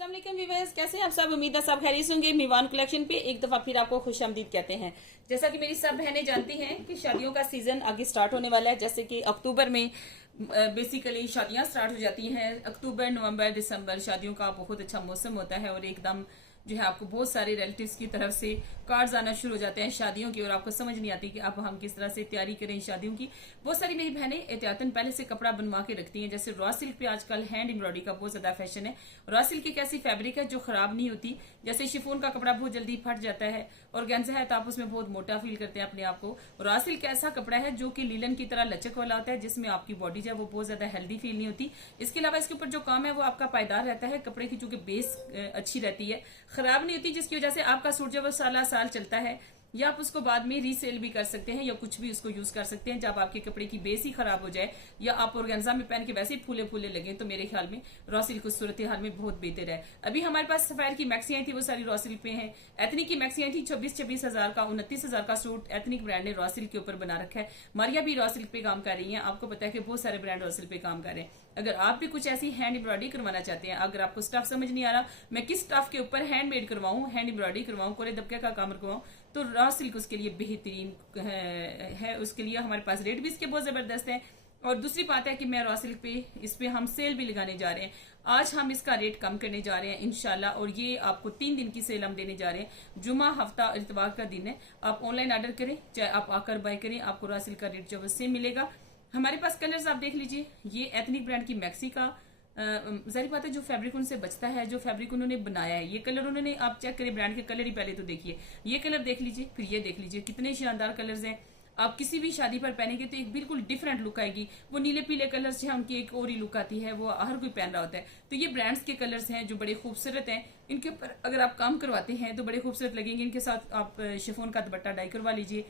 अस्सलाम वालेकुम व्यूअर्स, कैसे हैं आप सब। उम्मीद है सब खैरियत से होंगे। मीवान कलेक्शन पे एक दफा फिर आपको खुशामदीद कहते हैं। जैसा कि मेरी सब बहनें जानती हैं कि शादियों का सीजन आगे स्टार्ट होने वाला है। जैसे कि अक्टूबर में बेसिकली शादियां स्टार्ट हो जाती हैं। अक्टूबर नवंबर दिसंबर शादियों का बहुत अच्छा मौसम होता है और एकदम जो है आपको बहुत सारे रिलेटिव्स की तरफ से कार्ड्स आना शुरू हो जाते हैं शादियों की, और आपको समझ नहीं आती कि अब हम किस तरह से तैयारी करें शादियों की। बहुत सारी मेरी बहनें एहतियातन पहले से कपड़ा बनवा के रखती हैं। जैसे रॉ सिल्क पे आजकल हैंड एम्ब्रॉयडरी का बहुत ज्यादा फैशन है। रॉ सिल्क एक ऐसी फैब्रिक है जो खराब नहीं होती। जैसे शिफॉन का कपड़ा बहुत जल्दी फट जाता है और गेंजा है तो आप उसमें बहुत मोटा फील करते हैं अपने आप को। रॉ सिल्क ऐसा कपड़ा है जो कि लीलन की तरह लचक वाला होता है, जिसमें आपकी बॉडी जो है वो बहुत ज्यादा हेल्दी फील नहीं होती। इसके अलावा इसके ऊपर जो काम है वो आपका पायदार रहता है। कपड़े की चूंकि बेस अच्छी रहती है, खराब नहीं होती, जिसकी वजह से आपका सूट जब वो साल साल चलता है या आप उसको बाद में रीसेल भी कर सकते हैं या कुछ भी उसको यूज कर सकते हैं। जब आपके कपड़े की बेस ही खराब हो जाए या आप ऑर्गेन्जा में पहन के वैसे ही फूले फूले लगे तो मेरे ख्याल में रॉ सिल्क उस सूरत हाल में बहुत बेहतर है। अभी हमारे पास सफायर की मैक्सी आई थी, वो सारी रॉ सिल्क पे हैं। एथनिक की मैक्सी आई थी 26 हजार का, 29,000 का सूट एथनिक ब्रांड ने रॉ सिल्क के ऊपर बना रखा है। मारिया भी रॉ सिल्क पे काम कर रही है। आपको पता है कि बहुत सारे ब्रांड रॉ सिल्क पे काम कर रहे हैं। अगर आप भी कुछ ऐसी हैंड एम्ब्रॉयडरी करवाना चाहते हैं, अगर आपको स्टफ समझ नहीं आ रहा मैं किस स्टफ के ऊपर हैंडमेड करवाऊं, हैंड एम्ब्रॉयडरी करवाऊं, कोरे दबके का काम करवाऊं, तो रॉ सिल्क उसके लिए बेहतरीन है। उसके लिए हमारे पास रेट भी इसके बहुत जबरदस्त है। और दूसरी बात है कि मैं रॉ सिल्क पे इस पे हम सेल भी लगाने जा रहे हैं। आज हम इसका रेट कम करने जा रहे हैं इंशाल्लाह, और ये आपको 3 दिन की सेल हम देने जा रहे हैं। जुमा हफ्ता इतवार का दिन है। आप ऑनलाइन ऑर्डर करें चाहे आप आकर बाय करें, आपको रॉ सिल्क का रेट जो है सेम मिलेगा। हमारे पास कलर्स आप देख लीजिए। ये एथनिक ब्रांड की मैक्सी का जाहिर बात है जो फैब्रिक उनसे बचता है, जो फैब्रिक उन्होंने बनाया है, ये कलर उन्होंने, आप चेक करें ब्रांड के कलर ही पहले तो देखिए। ये कलर देख लीजिए, फिर ये देख लीजिए, कितने शानदार कलर्स हैं। आप किसी भी शादी पर पहनेंगे तो एक बिल्कुल डिफरेंट लुक आएगी। वो नीले पीले कलर्स हैं, उनकी एक और ही लुक आती है, वो हर कोई पहन रहा होता है। तो ये ब्रांड्स के कलर्स हैं जो बड़े खूबसूरत हैं। इनके ऊपर अगर आप काम करवाते हैं तो बड़े खूबसूरत लगेंगे। इनके साथ आप शिफॉन का दुपट्टा डाई करवा लीजिए,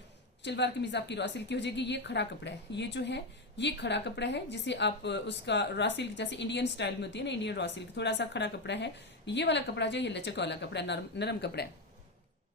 शलवार कमीज आपकी रॉ सिल्क की हो जाएगी। ये खड़ा कपड़ा है, ये जो है ये खड़ा कपड़ा है जिसे आप उसका रॉ सिल्क जैसे इंडियन स्टाइल में होती है ना, इंडियन रॉ सिल्क थोड़ा सा खड़ा कपड़ा है। ये वाला कपड़ा जो ये लचक वाला कपड़ा है, नरम कपड़ा है,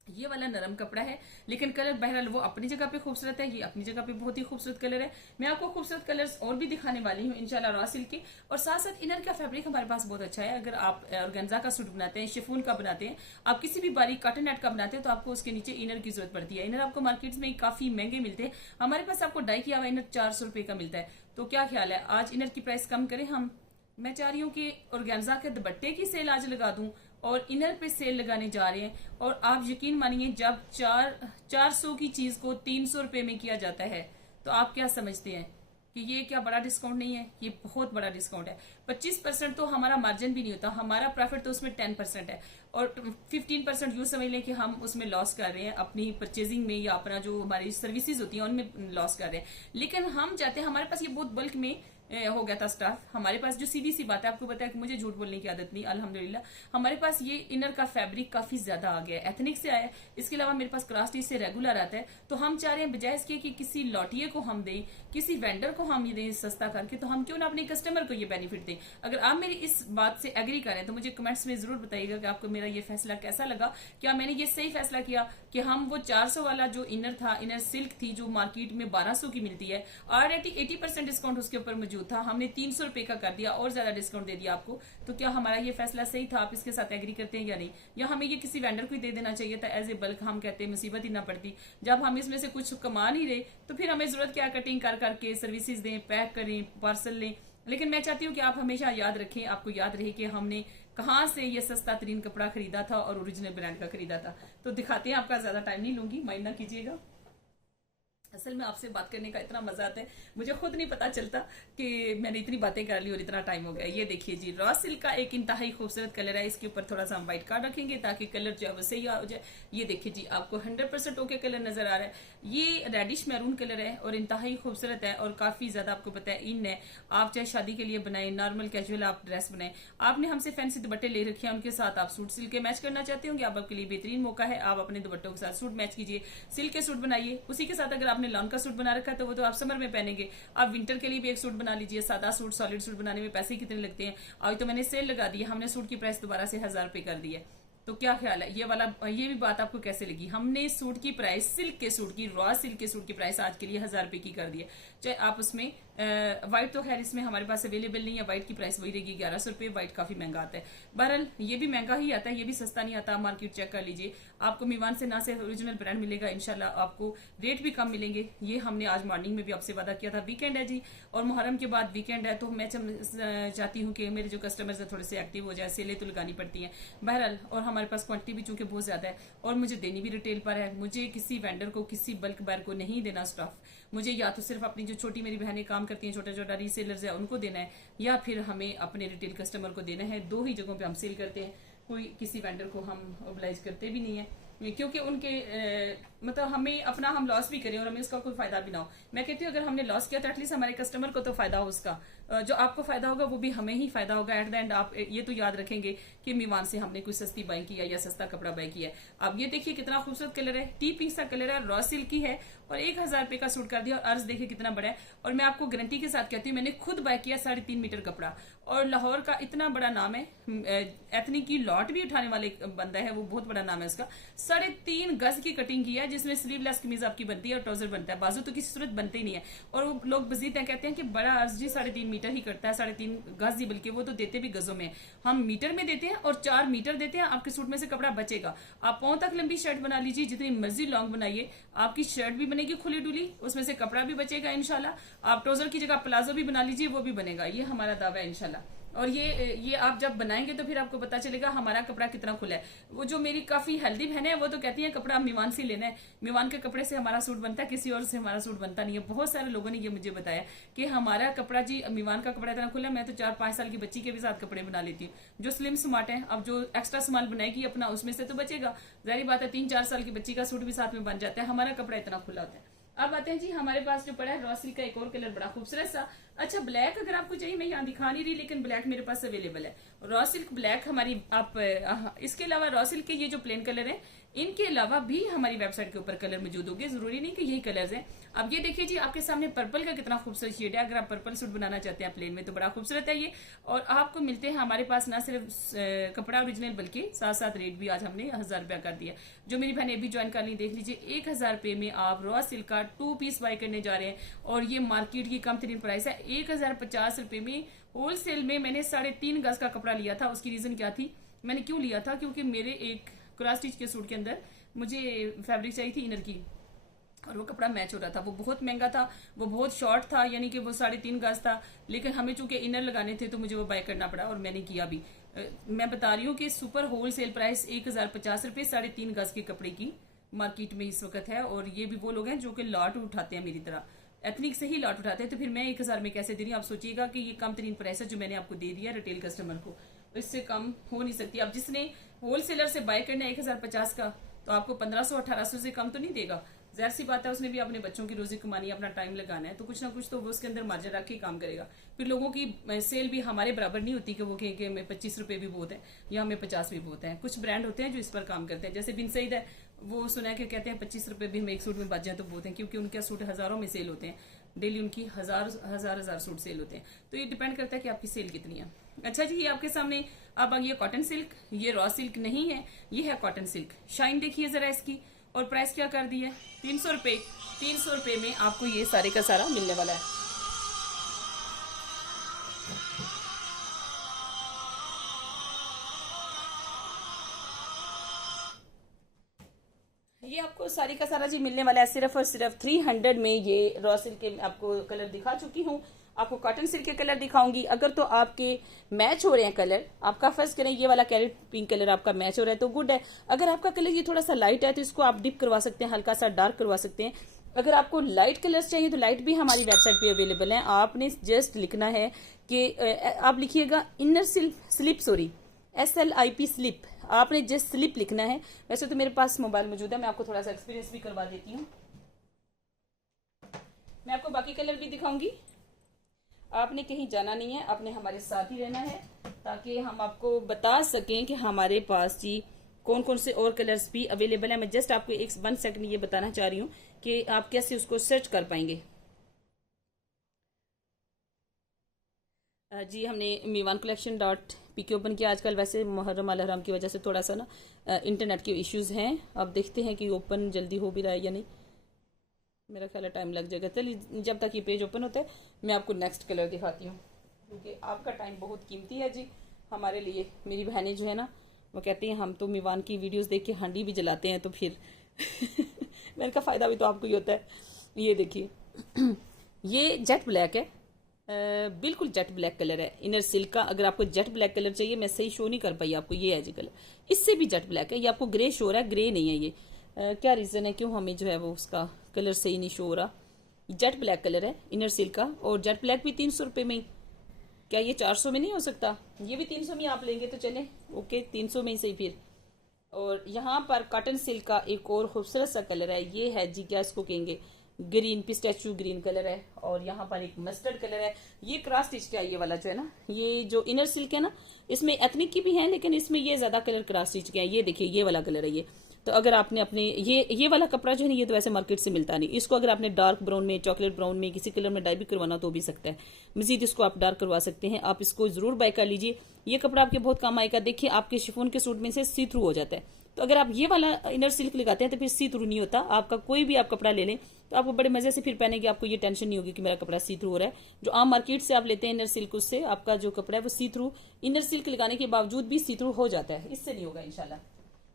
ये वाला नरम कपड़ा है। लेकिन कलर बहरहाल वो अपनी जगह पे खूबसूरत है, ये अपनी जगह पे बहुत ही खूबसूरत कलर है। मैं आपको खूबसूरत कलर्स और भी दिखाने वाली हूँ इंशाल्लाह रॉ सिल्क के। और साथ साथ इनर का फैब्रिक हमारे पास बहुत अच्छा है। अगर आप ऑर्गेन्जा का सूट बनाते हैं, शिफॉन का बनाते हैं, आप किसी भी बारीक कॉटन नेट का बनाते हैं, तो आपको उसके नीचे इनर की जरूरत पड़ती है। इनर आपको मार्केट में काफी महंगे मिलते हैं। हमारे पास आपको डाई किया हुआ इनर 400 रुपए का मिलता है। तो क्या ख्याल है आज इनर की प्राइस कम करें हम। मैं चाह रही हूँ कि ऑर्गेन्जा के दुपट्टे की सेल आज लगा दूं और इनर पे सेल लगाने जा रहे हैं। और आप यकीन मानिए जब 400 की चीज को 300 रुपए में किया जाता है तो आप क्या समझते हैं कि ये क्या बड़ा डिस्काउंट नहीं है। ये बहुत बड़ा डिस्काउंट है। 25% तो हमारा मार्जिन भी नहीं होता, हमारा प्रॉफिट तो उसमें 10% है और 15% यूँ समझ लें कि हम उसमें लॉस कर रहे हैं अपनी परचेजिंग में या अपना जो हमारी सर्विसेज होती है उनमें लॉस कर रहे हैं। लेकिन हम चाहते हैं, हमारे पास ये बहुत बल्क में हो गया था स्टाफ। हमारे पास जो सीधी सी बात है, आपको पता है कि मुझे झूठ बोलने की आदत नहीं, अल्हम्दुलिल्लाह हमारे पास ये इनर का फैब्रिक काफी ज्यादा आ गया है, एथनिक से आया है। इसके अलावा मेरे पास क्रॉस स्टिच से रेगुलर आता है। तो हम चाह रहे हैं बजाय इसके कि किसी लौटिये को हम दें, किसी वेंडर को हम ये दें सस्ता करके, तो हम क्यों ना अपने कस्टमर को ये बेनिफिट दें। अगर आप मेरी इस बात से एग्री करें तो मुझे कमेंट्स में जरूर बताइएगा कि आपको मेरा ये फैसला कैसा लगा। क्या मैंने ये सही फैसला किया कि हम वो 400 वाला जो इनर था, इनर सिल्क थी जो मार्केट में 1200 की मिलती है, ऑलरेडी 80% डिस्काउंट उसके ऊपर मौजूद था, हमने 300 रुपए का कर दिया और ज्यादा डिस्काउंट दे दिया आपको। तो क्या हमारा ये फैसला सही था? आप इसके साथ एग्री करते हैं या नहीं? या हमें ये किसी वेंडर को ही दे देना चाहिए था एज ए बल्क? हम कहते हैं मुसीबत ही ना पड़ती। जब हम इसमें से कुछ कमा नहीं रहे तो फिर हमें जरूरत क्या कटिंग कर करके सर्विसेज दें, पैक करें, पार्सल लें। लेकिन मैं चाहती हूँ कि आप हमेशा याद रखें, आपको याद रहे कि हमने कहाँ से ये सस्ता तरीन कपड़ा खरीदा था और ओरिजिनल ब्रांड का खरीदा था। तो दिखाते हैं, आपका ज्यादा टाइम नहीं लूंगी, माइंड ना कीजिएगा। असल में आपसे बात करने का इतना मजा आता है, मुझे खुद नहीं पता चलता कि मैंने इतनी बातें कर ली और इतना टाइम हो गया। ये देखिए जी, रॉ सिल्क का एक इंतहाई खूबसूरत कलर है। इसके ऊपर थोड़ा सा हम व्हाइट कार्ड रखेंगे ताकि कलर जो है वो सही हो जाए। ये देखिए जी, आपको 100% ओके कलर नजर आ रहा है। ये रेडिश मैरून कलर है और इंतहाई खूबसूरत है और काफी ज्यादा आपको पता है इन है। आप चाहे शादी के लिए बनाए, नॉर्मल कैजुअल आप ड्रेस बनाए, आपने हमसे फैंसी दुपट्टे ले रखे हैं, उनके साथ आप सूट सिल्क के मैच करना चाहते होंगे, आप आपके लिए बेहतरीन मौका है। आप अपने दुपट्टों के साथ सूट मैच कीजिए, सिल्क के सूट बनाइए। उसी के साथ अगर आपने लॉन का सूट बना रखा है तो वो तो आप समर में पहनेंगे, आप विंटर के लिए भी एक सूट बना लीजिए। सादा सूट, सॉलिड सूट बनाने में पैसे कितने लगते हैं। आज तो मैंने सेल लगा दी है, हमने सूट की प्राइस दोबारा से 1000 रुपए कर दी है। तो क्या ख्याल है ये भी बात आपको कैसे लगी? हमने सूट की प्राइस, सिल्क के सूट की, रॉ सिल्क के सूट की प्राइस आज के लिए 1000 रुपए की कर दी है। चाहे आप उसमें व्हाइट तो खैर इसमें हमारे पास अवेलेबल नहीं है, व्हाइट की प्राइस वही रहेगी 1100 रुपये। व्हाइट काफी महंगा आता है, बहरहाल ये भी महंगा ही आता है, ये भी सस्ता नहीं आता। मार्केट चेक कर लीजिए, आपको मीवान से ना सिर्फ ओरिजिनल ब्रांड मिलेगा, इंशाल्लाह आपको रेट भी कम मिलेंगे। ये हमने आज मॉर्निंग में भी आपसे वादा किया था। वीकेंड है जी, और मुहर्रम के बाद वीकेंड है, तो मैं चाहती हूँ कि मेरे जो कस्टमर्स है थोड़े से एक्टिव हो जाए, सेलें तो लगानी पड़ती हैं बहरहाल। और हमारे पास क्वांटिटी भी चूंकि बहुत ज्यादा है और मुझे देनी भी रिटेल पर है, मुझे किसी वेंडर को, किसी बल्क बायर को नहीं देना स्टॉफ। मुझे या तो सिर्फ अपनी जो छोटी मेरी बहनें काम करती हैं, छोटा छोटा रीसेलर्स है, उनको देना है, या फिर हमें अपने रिटेल कस्टमर को देना है। दो ही जगहों पे हम सेल करते हैं, कोई किसी वेंडर को हम ओबलाइज करते भी नहीं है, क्योंकि उनके मतलब हमें अपना हम लॉस भी करें और हमें उसका कोई फायदा भी ना हो। मैं कहती हूँ अगर हमने लॉस किया तो एटलीस्ट हमारे कस्टमर को तो फायदा हो उसका। जो आपको फायदा होगा वो भी हमें ही फायदा होगा एट द एंड। आप ये तो याद रखेंगे कि मीवान से हमने कोई सस्ती बाई किया या सस्ता कपड़ा बाई किया है। अब ये देखिए कितना खूबसूरत कलर है, टी पिंक सा कलर है, रॉ सिल्क की है, और 1000 रुपए का सूट कर दिया। और अर्ज देखिए कितना बड़ा है, और मैं आपको गारंटी के साथ कहती हूँ मैंने खुद बाय किया 3.5 मीटर कपड़ा। और लाहौर का इतना बड़ा नाम है, एथनिक की लॉट भी उठाने वाले बंदा है, वो बहुत बड़ा नाम है उसका। 3.5 गज की कटिंग की है, जिसमें स्लीवलेस कमीज आपकी बनती है और ट्राउजर बनता है, बाजू तो किसी सूरत बनते ही नहीं है। और वो लोग मजीद कहते हैं कि बड़ा अर्ज जी 3.5 मीटर ही करता है, 3.5 गज ही, बल्कि वो तो देते भी गजों में, हम मीटर में देते हैं और 4 मीटर देते हैं। आपके सूट में से कपड़ा बचेगा। आप पांव तक लंबी शर्ट बना लीजिए, जितनी मर्जी लॉन्ग बनाइए, आपकी शर्ट भी बनेगी खुली डुली, उसमें से कपड़ा भी बचेगा इंशाल्लाह। आप ट्राउजर की जगह प्लाजो भी बना लीजिए, वो भी बनेगा, ये हमारा दावा है इंशाल्लाह। और ये आप जब बनाएंगे तो फिर आपको पता चलेगा हमारा कपड़ा कितना खुला है। वो जो मेरी काफी हेल्दी बहन है वो तो कहती है कपड़ा मीवान से लेना है, मीवान के कपड़े से हमारा सूट बनता है, किसी और से हमारा सूट बनता नहीं है। बहुत सारे लोगों ने ये मुझे बताया कि हमारा कपड़ा जी, मीवान का कपड़ा इतना खुला है, मैं तो 4-5 साल की बच्ची के भी साथ कपड़े बना लेती हूँ जो स्लिम स्मार्ट है। अब जो एक्स्ट्रा सामान बनाएगी अपना, उसमें से तो बचेगा, जाहिर बात है 3-4 साल की बच्ची का सूट भी साथ में बन जाता है, हमारा कपड़ा इतना खुला होता है। अब आते हैं जी हमारे पास जो पड़ा है रॉ सिल्क का एक और कलर बड़ा खूबसूरत सा। अच्छा, ब्लैक अगर आपको चाहिए, मैं यहाँ दिखा नहीं रही, लेकिन ब्लैक मेरे पास अवेलेबल है। रॉ सिल्क ब्लैक हमारी इसके अलावा रॉ सिल्क के ये जो प्लेन कलर है, इनके अलावा भी हमारी वेबसाइट के ऊपर कलर मौजूद होंगे, जरूरी नहीं कि यही कलर्स हैं। अब ये देखिए जी, आपके सामने पर्पल का कितना खूबसूरत शेड है। अगर आप पर्पल सूट बनाना चाहते हैं प्लेन में तो बड़ा खूबसूरत है ये। और आपको मिलते हैं हमारे पास ना सिर्फ कपड़ा ओरिजिनल, बल्कि साथ साथ रेट भी आज हमने 1000 रुपया कर दिया। जो मेरी बहन अभी ज्वाइन कर ली, देख लीजिए 1000 रुपये में आप रॉ सिल्क का 2 पीस बाय करने जा रहे हैं, और ये मार्केट की कम तरीन प्राइस है 1050 रुपये में। होलसेल में मैंने 3.5 गज का कपड़ा लिया था। उसकी रीजन क्या थी, मैंने क्यों लिया था, क्योंकि मेरे एक क्रॉस स्टिच के सूट के अंदर मुझे फैब्रिक चाहिए थी इनर की, और वो कपड़ा मैच हो रहा था। वो बहुत महंगा था, वो बहुत शॉर्ट था, यानी कि वो 3.5 गज था, लेकिन हमें चूंकि इनर लगाने थे तो मुझे वो बाय करना पड़ा, और मैंने किया भी। मैं बता रही हूँ कि सुपर होलसेल प्राइस 1050 रुपये 3.5 गज के कपड़े की मार्केट में इस वक्त है। और ये भी वो लोग हैं जो कि लॉट उठाते हैं मेरी तरह, एथनिक से ही लॉट उठाते हैं, तो फिर मैं 1000 में कैसे दे रही हूँ। आप सोचिएगा कि ये कम तरीन प्राइस है जो मैंने आपको दे दिया रिटेल कस्टमर को, इससे कम हो नहीं सकती। अब जिसने होलसेलर से बाय करना है 1050 का, तो आपको 1500-1800 से कम तो नहीं देगा। जाहिर सी बात है, उसने भी अपने बच्चों की रोजी कमानी, अपना टाइम लगाना है, तो कुछ ना कुछ तो वो उसके अंदर मार्जिन रख के काम करेगा। फिर लोगों की सेल भी हमारे बराबर नहीं होती कि वो कहें कि हमें 25 रुपए भी बहुत है या हमें 50 भी बहुत है। कुछ ब्रांड होते हैं जो इस पर काम करते हैं, जैसे बिन सईद है, वो सुना है कि कहते हैं 25 रुपए भी हमें एक सूट में बच जाए तो बहुत है, क्योंकि उनके सूट हजारों में सेल होते हैं, डेली उनकी हजार सूट सेल होते हैं। तो ये डिपेंड करता है कि आपकी सेल कितनी है। अच्छा जी, ये आपके सामने अब ये कॉटन सिल्क, ये रॉ सिल्क नहीं है, ये है कॉटन सिल्क। शाइन देखिए जरा इसकी, और प्राइस क्या कर दी है, 300 रुपए। 300 रुपए में आपको ये सारे का सारा मिलने वाला है। ये आपको सारी का सारा जी मिलने वाला है सिर्फ और सिर्फ 300 में। ये रॉ सिल्क के आपको कलर दिखा चुकी हूँ, आपको कॉटन सिल्क के कलर दिखाऊंगी। अगर तो आपके मैच हो रहे हैं कलर, आपका फर्ज करें ये वाला कैरेट पिंक कलर आपका मैच हो रहा है तो गुड है। अगर आपका कलर ये थोड़ा सा लाइट है तो इसको आप डिप करवा सकते हैं, हल्का सा डार्क करवा सकते हैं। अगर आपको लाइट कलर्स चाहिए तो लाइट भी हमारी वेबसाइट पे अवेलेबल है। आपने जस्ट लिखना है कि आप लिखिएगा inner slip, sorry SLIP slip, आपने जस्ट स्लिप लिखना है। वैसे तो मेरे पास मोबाइल मौजूद है, मैं आपको थोड़ा सा एक्सपीरियंस भी करवा देती हूँ। मैं आपको बाकी कलर भी दिखाऊंगी। आपने कहीं जाना नहीं है, आपने हमारे साथ ही रहना है, ताकि हम आपको बता सकें कि हमारे पास जी कौन कौन से और कलर्स भी अवेलेबल है। मैं जस्ट आपको 1 सेकंड ये बताना चाह रही हूँ कि आप कैसे उसको सर्च कर पाएंगे। जी, हमने मीवान collection.pk ओपन किया। आजकल वैसे मुहर्रम अल हराम की वजह से थोड़ा सा ना इंटरनेट के इश्यूज हैं, अब देखते हैं कि ओपन जल्दी हो भी रहा है या नहीं। मेरा ख्याल है टाइम लग जाएगा। चलिए जब तक ये पेज ओपन होता है मैं आपको नेक्स्ट कलर दिखाती हूँ, क्योंकि आपका टाइम बहुत कीमती है जी हमारे लिए। मेरी बहनें जो है ना वो कहती हैं हम तो मीवान की वीडियोस देख के हांडी भी जलाते हैं, तो फिर मैंने का फ़ायदा भी तो आपको ही होता है। ये देखिए ये जेट ब्लैक है, बिल्कुल जेट ब्लैक कलर है इनर सिल्क का। अगर आपको जेट ब्लैक कलर चाहिए, मैं सही शो नहीं कर पाई आपको, ये है जी कलर, इससे भी जेट ब्लैक है। ये आपको ग्रे शो हो रहा है, ग्रे नहीं है ये। क्या रीज़न है क्यों हमें जो है वो उसका कलर सही नहीं शो हो रहा। जेट ब्लैक कलर है इनर सिल्क का, और जेट ब्लैक भी 300 रुपये में ही। क्या ये 400 में नहीं हो सकता? ये भी 300 में आप लेंगे तो चले, ओके 300 में ही सही फिर। और यहाँ पर कॉटन सिल्क का एक और खूबसूरत सा कलर है, ये है जी क्या इसको कहेंगे, ग्रीन पिस्टैचियो ग्रीन कलर है। और यहाँ पर एक मस्टर्ड कलर है। ये क्रॉस स्टिच का ये वाला जो है ना, ये जो इनर सिल्क है ना, इसमें एथनिक की भी है, लेकिन इसमें ये ज्यादा कलर क्रॉस स्टिच के हैं। ये देखिए ये वाला कलर है ये। तो अगर आपने अपने ये वाला कपड़ा जो है ना, ये तो वैसे मार्केट से मिलता नहीं। इसको अगर आपने डार्क ब्राउन में, चॉकलेट ब्राउन में, किसी कलर में डाई भी करवाना तो भी सकता है। मजीद इसको आप डार्क करवा सकते हैं। आप इसको जरूर बाय कर लीजिए, ये कपड़ा आपके बहुत काम आएगा। देखिए आपके शिफॉन के सूट में से सी थ्रू हो जाता है, तो अगर आप ये वाला इनर सिल्क लगाते हैं तो फिर सी थ्रू नहीं होता। आपका कोई भी आप कपड़ा ले लें तो आपको बड़े मजे से फिर पहनेंगे, आपको ये टेंशन नहीं होगी कि मेरा कपड़ा सी थ्रू हो रहा है। जो आम मार्केट से आप लेते हैं इनर सिल्क, उससे आपका जो कपड़ा है वो सी थ्रू, इनर सिल्क लगाने के बावजूद भी सी थ्रू हो जाता है, इससे नहीं होगा इंशाल्लाह।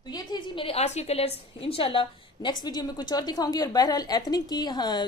तो ये थे जी मेरे आज के कलर्स। इंशाल्लाह नेक्स्ट वीडियो में कुछ और दिखाऊंगी। और बहरहाल एथनिक की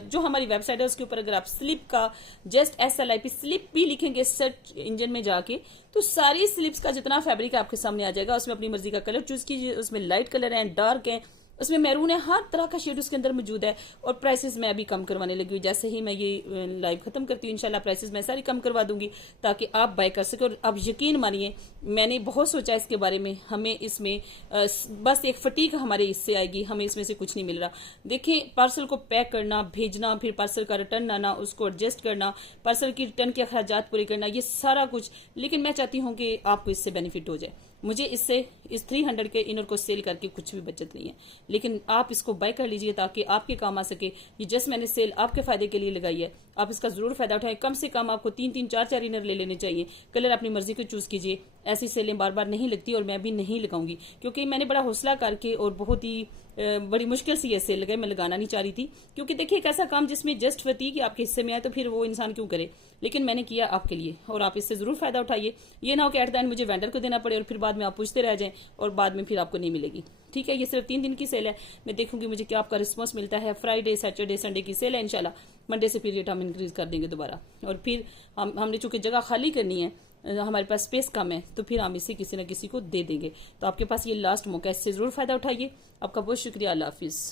जो हमारी वेबसाइट है उसके ऊपर अगर आप स्लिप का जस्ट SLIP स्लिप भी लिखेंगे सर्च इंजन में जाके, तो सारी स्लिप्स का जितना फैब्रिक है आपके सामने आ जाएगा। उसमें अपनी मर्जी का कलर चूज कीजिए, उसमें लाइट कलर है, डार्क है, उसमें मैरून है, हर तरह का शेड उसके अंदर मौजूद है। और प्राइसेस मैं अभी कम करवाने लगी हूँ, जैसे ही मैं ये लाइव खत्म करती हूँ इंशाल्लाह प्राइसेस मैं सारी कम करवा दूंगी ताकि आप बाय कर सके। और अब यकीन मानिए मैंने बहुत सोचा इसके बारे में, हमें इसमें बस एक फटीक हमारे इससे आएगी, हमें इसमें से कुछ नहीं मिल रहा। देखें पार्सल को पैक करना, भेजना, फिर पार्सल का रिटर्न आना, उसको एडजस्ट करना, पार्सल की रिटर्न के अखराजात पूरे करना, ये सारा कुछ। लेकिन मैं चाहती हूँ कि आपको इससे बेनिफिट हो जाए। मुझे इससे इस 300 के इनर को सेल करके कुछ भी बचत नहीं है, लेकिन आप इसको बाय कर लीजिए ताकि आपके काम आ सके। ये जस्ट मैंने सेल आपके फायदे के लिए लगाई है, आप इसका जरूर फायदा उठाएं। कम से कम आपको 3-3, 4-4 इनर ले लेने चाहिए। कलर अपनी मर्जी को चूज कीजिए। ऐसी सेलें बार बार नहीं लगती और मैं भी नहीं लगाऊंगी, क्योंकि मैंने बड़ा हौसला करके और बहुत ही बड़ी मुश्किल से ये सेल लगाई। मैं लगाना नहीं चाह रही थी, क्योंकि देखिए एक ऐसा काम जिसमें जस्ट फती कि आपके हिस्से में आए तो फिर वो इंसान क्यों करे। लेकिन मैंने किया आपके लिए, और आप इससे जरूर फायदा उठाइए। ये ना हो कि एट द एंड मुझे वेंडर को देना पड़े और फिर बाद में आप पूछते रह जाएं और बाद में फिर आपको नहीं मिलेगी। ठीक है, ये सिर्फ 3 दिन की सेल है। मैं देखूंगी मुझे क्या आपका रिस्पॉन्स मिलता है। फ्राइडे, सैटरडे, संडे की सेल है इंशाल्लाह। मंडे से फिर रेट हम इंक्रीज कर देंगे दोबारा। और फिर हमने चूंकि जगह खाली करनी है, हमारे पास स्पेस कम है, तो फिर हम इसे किसी न किसी को दे देंगे। तो आपके पास ये लास्ट मौका है, इससे जरूर फायदा उठाइए। आपका बहुत शुक्रिया। अल्लाह हाफिज।